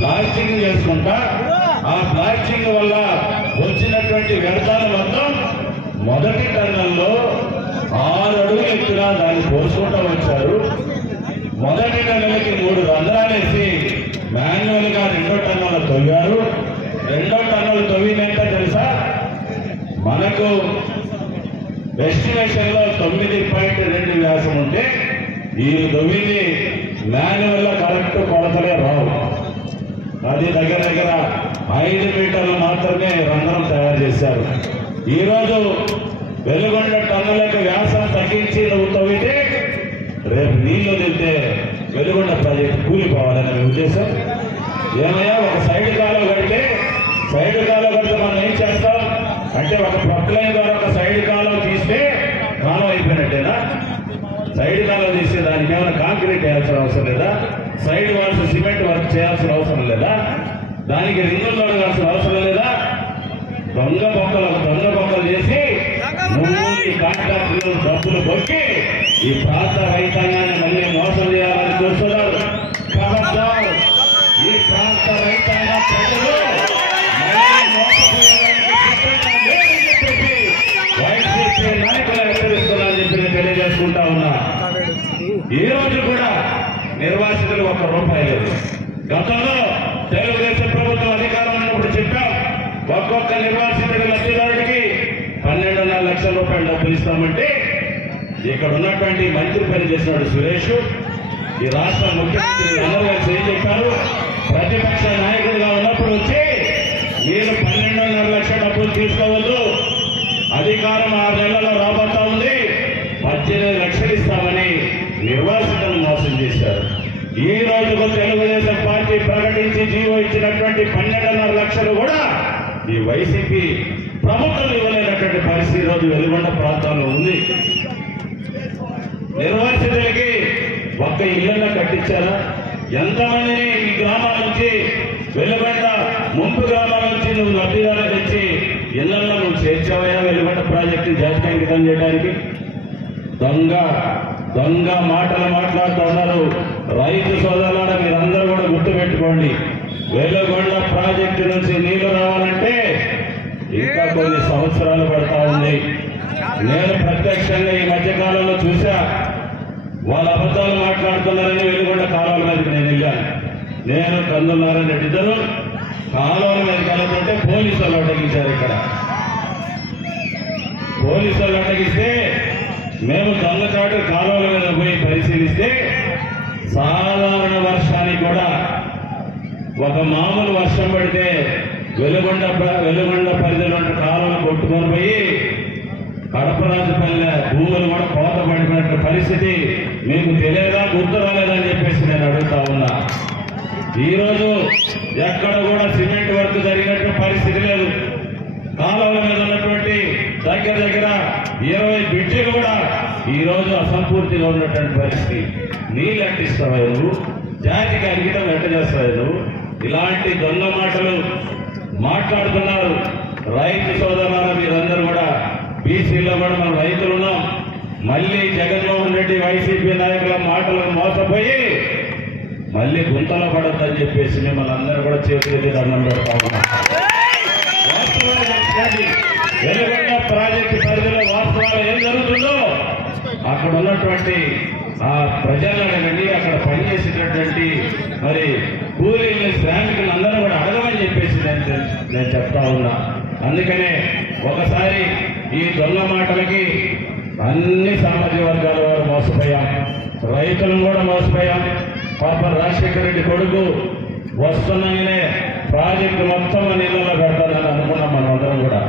Plastering చేసుకుంటా ఆ plastering వల్ల వచ్చినటువంటి వ్యర్థాలు మొత్తం మొదటి టన్నల్లో 6 అడుగులు ఎత్తున దాన్ని పోసుకుంటూ వచ్చారు. మొదటి టన్నెలకి 3 రంధ్రాలు వేసి మాన్యువల్ గా 2వ టన్నులు తవ్వారు. 2వ టన్నులు తవ్వినంత తెలుసా, మనకు ఎస్టిమేషన్ లో 9.2 వ్యాసం ఉంటే ఈ తవ్వింది మాన్యువల్ లో కరెక్ట్ కొలతలే రావు. అది దగ్గర 5 మీటర్లు మాత్రమే రంధ్రం తయారు చేశారు. ఈరోజు వెలుగొండ టన్నులకు వ్యాసం తగ్గించి నువ్వు తవ్వితే రేపు నీళ్లు తింటే వెలుగొండ ప్రాజెక్టు కూలిపోవాలనే ఉద్దేశం. ఏమయ్యా, ఒక సైడ్ కాలువ కడితే మనం ఏం చేస్తాం అంటే ఒక ప్రొక్లైన్ ద్వారా ఒక సైడ్ కాలువ తీస్తే కాలువ అయిపోయినట్టేనా? సైడ్ కాలువ తీస్తే దానికి ఏమైనా కాంక్రీట్ వేయాల్సిన అవసరం లేదా? సైడ్ వాల్స్ సిమెంట్ వర్క్ చేయాల్సిన అవసరం లేదా? దానికి రింగులు తొడగాల్సిన అవసరం లేదా? దొంగ బొక్కలు చేసి ఈ కాంట్రాక్టులు డబ్బులు కొట్టి ఈ ప్రాంత రైతాంగాన్ని మళ్ళీ మోసం చేయాలని చూస్తున్నారు. కాబట్టి ఈ ప్రాంత రైతాంగ ప్రజలు వైసీపీ నాయకులు హెచ్చరిస్తున్నారని చెప్పి నేను తెలియజేసుకుంటా ఉన్నా. ఈ రోజు కూడా నిర్వాసితులు ₹1 లేదు. గతంలో తెలుగుదేశం ప్రభుత్వం అధికారం ఉన్నప్పుడు చెప్పాం, ఒక్కొక్క నిర్వాసితుడి లబ్ధిదారుడికి 12.5 లక్షల రూపాయలు డబ్బులు ఇస్తామంటే ఇక్కడ ఉన్నటువంటి మంత్రి పని చేసినాడు సురేష్, ఈ రాష్ట్ర ముఖ్యమంత్రి అందరూ కలిసి ఏం చెప్పారు, ప్రతిపక్ష నాయకుడిగా ఉన్నప్పుడు వచ్చి మీరు 12.5 లక్షల డబ్బులు తీసుకోవద్దు, అధికారం 6 నెలల్లో రాబోతా ఉంది, 18 లక్షలు ఇస్తామని నిర్వాసితులను మోసం చేశారు. ఈ రోజుకు తెలుగుదేశం పార్టీ ప్రకటించి జీవో ఇచ్చినటువంటి 12.5 లక్షలు కూడా ఈ వైసీపీ ప్రభుత్వం ఇవ్వలేనటువంటి పరిస్థితి రోజు వెలుగొండ ప్రాంతాల్లో ఉంది. నిర్వాసితులకి ఒక్క ఇళ్లలో కట్టించారా? ఎంతమందిని ఈ గ్రామాల నుంచి వెలుగొండ ముంపు గ్రామాల నుంచి నువ్వు లబ్ధిదారులు తెచ్చి ఇళ్లలో నువ్వు చేర్చావయా? వెలుగొండ ప్రాజెక్టు జాతికి అంకితం చేయడానికి దొంగ మాటలు మాట్లాడుతున్నారు. రైతు సోదరులారా, మీరందరూ కూడా గుర్తుపెట్టుకోండి, వెలుగొండ ప్రాజెక్టు నుంచి నీళ్లు రావాలంటే ఇంకా కొన్ని సంవత్సరాలు పడతా ఉంది. నేను ప్రత్యక్షంగా ఈ మధ్యకాలంలో చూసా, వాళ్ళ అబద్ధాలు మాట్లాడుతున్నారని వెలుగొండ కాలువల మీదకి నేను వెళ్ళాను. నేను కందున్నారని ఇద్దరు కాలువల మీదకి వెళ్తుంటే పోలీసు వాళ్ళు అడ్డగించారు. ఇక్కడ పోలీసు వాళ్ళు అడ్డగిస్తే మేము దొంగచాటు కాలువల మీద పోయి పరిశీలిస్తే సాధారణ వర్షానికి కూడా ఒక మామూలు వర్షం పడితే వెలుగొండ పరిధిలో ఉన్న కాలువలు కొట్టుకొని పోయి కడపరాజుపల్లె భూములు కూడా కోత పడిపోయిన పరిస్థితి మీకు తెలియదా, గుర్తు రాలేదని చెప్పేసి నేను అడుగుతా ఉన్నా. ఈరోజు ఎక్కడ కూడా సిమెంట్ వర్క్ జరిగినట్టు పరిస్థితి లేదు. కాలువల మీద ఉన్నటువంటి దగ్గర 20 బ్రిడ్జిలు కూడా ఈ రోజు అసంపూర్తిగా ఉన్నటువంటి పరిస్థితి. నీళ్ళు అంటిస్తావా నువ్వు? జాతికి అంకితం వెంట చేస్తావు నువ్వు? ఇలాంటి దొంగ మాటలు మాట్లాడుతున్నారు. రైతు సోదరులారా, మీరందరూ కూడా బీసీలో కూడా మనం రైతులు ఉన్నాం. మళ్ళీ జగన్మోహన్ రెడ్డి వైసీపీ నాయకుల మాటలకు మోసపోయి మళ్ళీ గుంతలో పడొద్దని చెప్పేసి మిమ్మల్ని అందరూ కూడా చేతులకి దండం పెడతా ఉన్నాం. వెలుగొండ ప్రాజెక్టు పరిధిలో వాస్తవాలు ఏం జరుగుతుందో అక్కడ ఉన్నటువంటి ఆ ప్రజలను అడగండి, అక్కడ పనిచేసేటటువంటి మరి కూలీలు శ్రామికులు అందరూ కూడా అడగమని చెప్పేసి నేను చెప్తా ఉన్నా. అందుకనే ఒకసారి ఈ దొంగ మాటలకి అన్ని సామాజిక వర్గాల వారు మోసపోయాం, రైతులను కూడా మోసపోయాం. పాప రాజశేఖర రెడ్డి కొడుకు వస్తున్నాయనే ప్రాజెక్టు మొత్తం నీళ్ళలో పెడతానని అనుకున్నాం మనం అందరం కూడా.